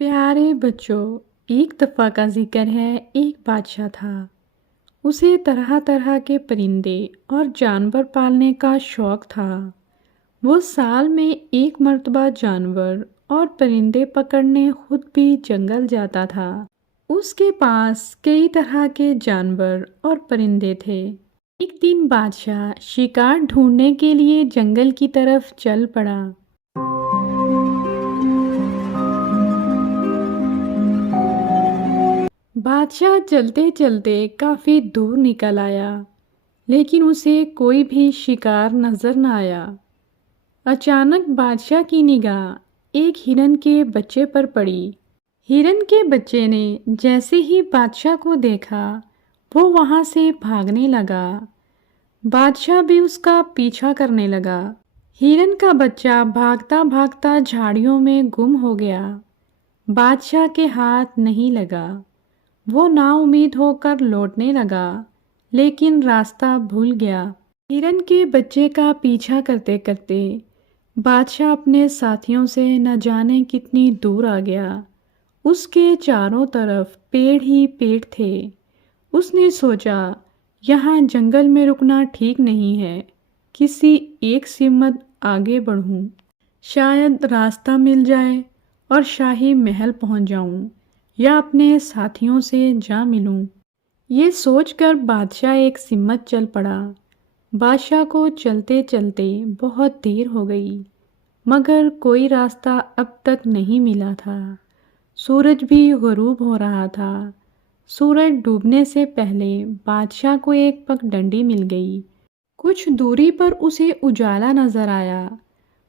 प्यारे बच्चों, एक दफ़ा का ज़िक्र है। एक बादशाह था। उसे तरह तरह के परिंदे और जानवर पालने का शौक़ था। वो साल में एक मर्तबा जानवर और परिंदे पकड़ने खुद भी जंगल जाता था। उसके पास कई तरह के जानवर और परिंदे थे। एक दिन बादशाह शिकार ढूंढने के लिए जंगल की तरफ चल पड़ा। बादशाह चलते चलते काफी दूर निकल आया, लेकिन उसे कोई भी शिकार नजर न आया। अचानक बादशाह की निगाह एक हिरन के बच्चे पर पड़ी। हिरन के बच्चे ने जैसे ही बादशाह को देखा, वो वहां से भागने लगा। बादशाह भी उसका पीछा करने लगा। हिरन का बच्चा भागता भागता झाड़ियों में गुम हो गया। बादशाह के हाथ नहीं लगा। वो नाउम्मीद होकर लौटने लगा, लेकिन रास्ता भूल गया। हिरन के बच्चे का पीछा करते करते बादशाह अपने साथियों से न जाने कितनी दूर आ गया। उसके चारों तरफ पेड़ ही पेड़ थे। उसने सोचा, यहाँ जंगल में रुकना ठीक नहीं है। किसी एक सिमत आगे बढ़ूं, शायद रास्ता मिल जाए और शाही महल पहुंच जाऊं या अपने साथियों से जा मिलूं। ये सोचकर बादशाह एक सिम्मत चल पड़ा। बादशाह को चलते चलते बहुत देर हो गई, मगर कोई रास्ता अब तक नहीं मिला था। सूरज भी गुरूब हो रहा था। सूरज डूबने से पहले बादशाह को एक पगडंडी मिल गई। कुछ दूरी पर उसे उजाला नजर आया।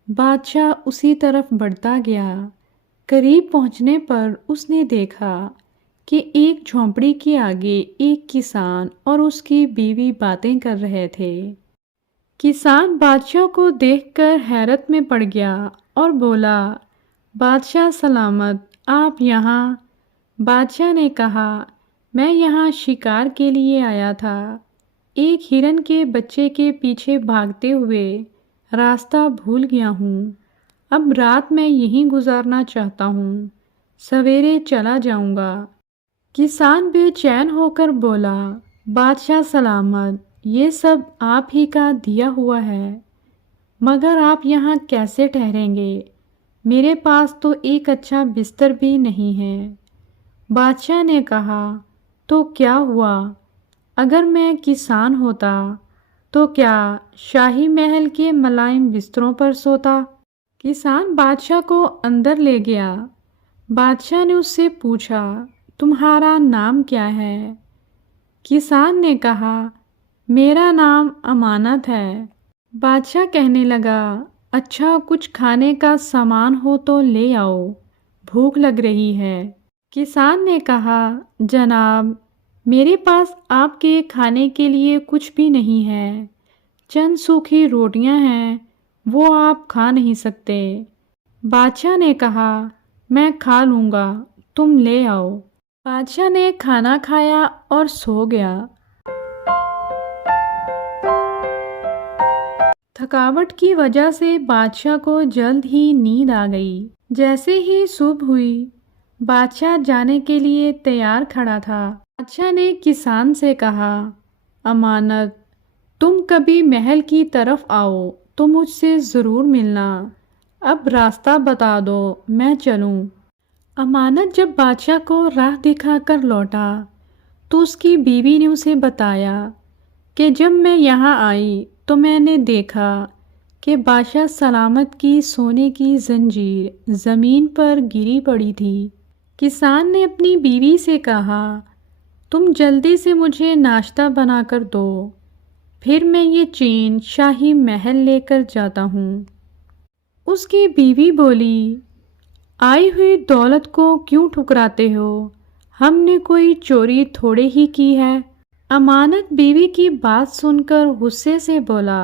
बादशाह उसी तरफ बढ़ता गया। करीब पहुंचने पर उसने देखा कि एक झोंपड़ी के आगे एक किसान और उसकी बीवी बातें कर रहे थे। किसान बादशाह को देखकर हैरत में पड़ गया और बोला, बादशाह सलामत, आप यहाँ? बादशाह ने कहा, मैं यहाँ शिकार के लिए आया था। एक हिरन के बच्चे के पीछे भागते हुए रास्ता भूल गया हूँ। अब रात मैं यहीं गुजारना चाहता हूँ। सवेरे चला जाऊंगा। किसान बेचैन होकर बोला, बादशाह सलामत, ये सब आप ही का दिया हुआ है, मगर आप यहाँ कैसे ठहरेंगे? मेरे पास तो एक अच्छा बिस्तर भी नहीं है। बादशाह ने कहा, तो क्या हुआ? अगर मैं किसान होता तो क्या शाही महल के मुलायम बिस्तरों पर सोता? किसान बादशाह को अंदर ले गया। बादशाह ने उससे पूछा, तुम्हारा नाम क्या है? किसान ने कहा, मेरा नाम अमानत है। बादशाह कहने लगा, अच्छा कुछ खाने का सामान हो तो ले आओ, भूख लग रही है। किसान ने कहा, जनाब, मेरे पास आपके खाने के लिए कुछ भी नहीं है। चंद सूखी रोटियां हैं, वो आप खा नहीं सकते। बादशाह ने कहा, मैं खा लूँगा, तुम ले आओ। बादशाह ने खाना खाया और सो गया। थकावट की वजह से बादशाह को जल्द ही नींद आ गई। जैसे ही सुबह हुई, बादशाह जाने के लिए तैयार खड़ा था। बादशाह ने किसान से कहा, अमानत, तुम कभी महल की तरफ आओ तो मुझसे ज़रूर मिलना। अब रास्ता बता दो, मैं चलूं। अमानत जब बादशाह को राह दिखाकर लौटा तो उसकी बीवी ने उसे बताया कि जब मैं यहाँ आई तो मैंने देखा कि बादशाह सलामत की सोने की जंजीर ज़मीन पर गिरी पड़ी थी। किसान ने अपनी बीवी से कहा, तुम जल्दी से मुझे नाश्ता बनाकर दो, फिर मैं ये चेन शाही महल लेकर जाता हूँ। उसकी बीवी बोली, आई हुई दौलत को क्यों ठुकराते हो? हमने कोई चोरी थोड़े ही की है। अमानत बीवी की बात सुनकर गुस्से से बोला,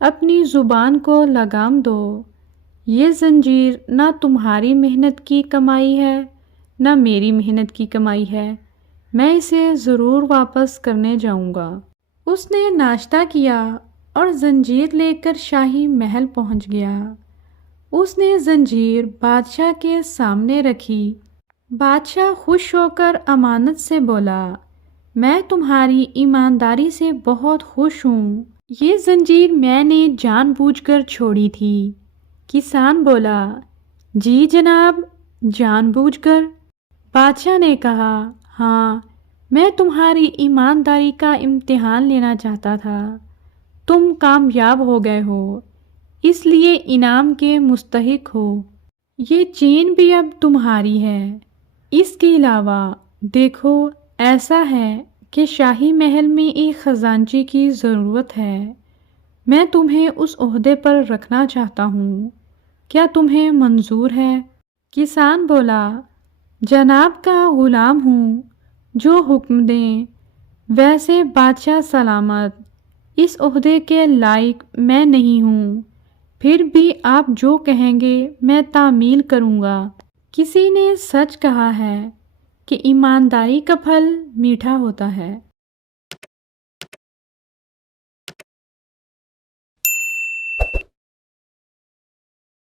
अपनी ज़ुबान को लगाम दो। ये जंजीर ना तुम्हारी मेहनत की कमाई है, ना मेरी मेहनत की कमाई है। मैं इसे ज़रूर वापस करने जाऊंगा। उसने नाश्ता किया और जंजीर लेकर शाही महल पहुंच गया। اس نے زنجیر بادشاہ کے سامنے رکھی۔ بادشاہ خوش ہو کر امانت سے بولا، میں تمہاری ایمانداری سے بہت خوش ہوں، یہ زنجیر میں نے جان بوجھ کر چھوڑی تھی۔ کسان بولا، جی جناب، جان بوجھ کر؟ بادشاہ نے کہا، ہاں، میں تمہاری ایمانداری کا امتحان لینا چاہتا تھا، تم کامیاب ہو گئے ہو، اس لیے انعام کے مستحق ہو، یہ چین بھی اب تمہاری ہے۔ اس کے علاوہ دیکھو، ایسا ہے کہ شاہی محل میں ایک خزانچی کی ضرورت ہے، میں تمہیں اس عہدے پر رکھنا چاہتا ہوں، کیا تمہیں منظور ہے؟ کسان بولا، جناب کا غلام ہوں، جو حکم دیں۔ ویسے بادشاہ سلامت، اس عہدے کے لائق میں نہیں ہوں، پھر بھی آپ جو کہیں گے میں تعمیل کروں گا۔ کسی نے سچ کہا ہے کہ ایمانداری کا پھل میٹھا ہوتا ہے۔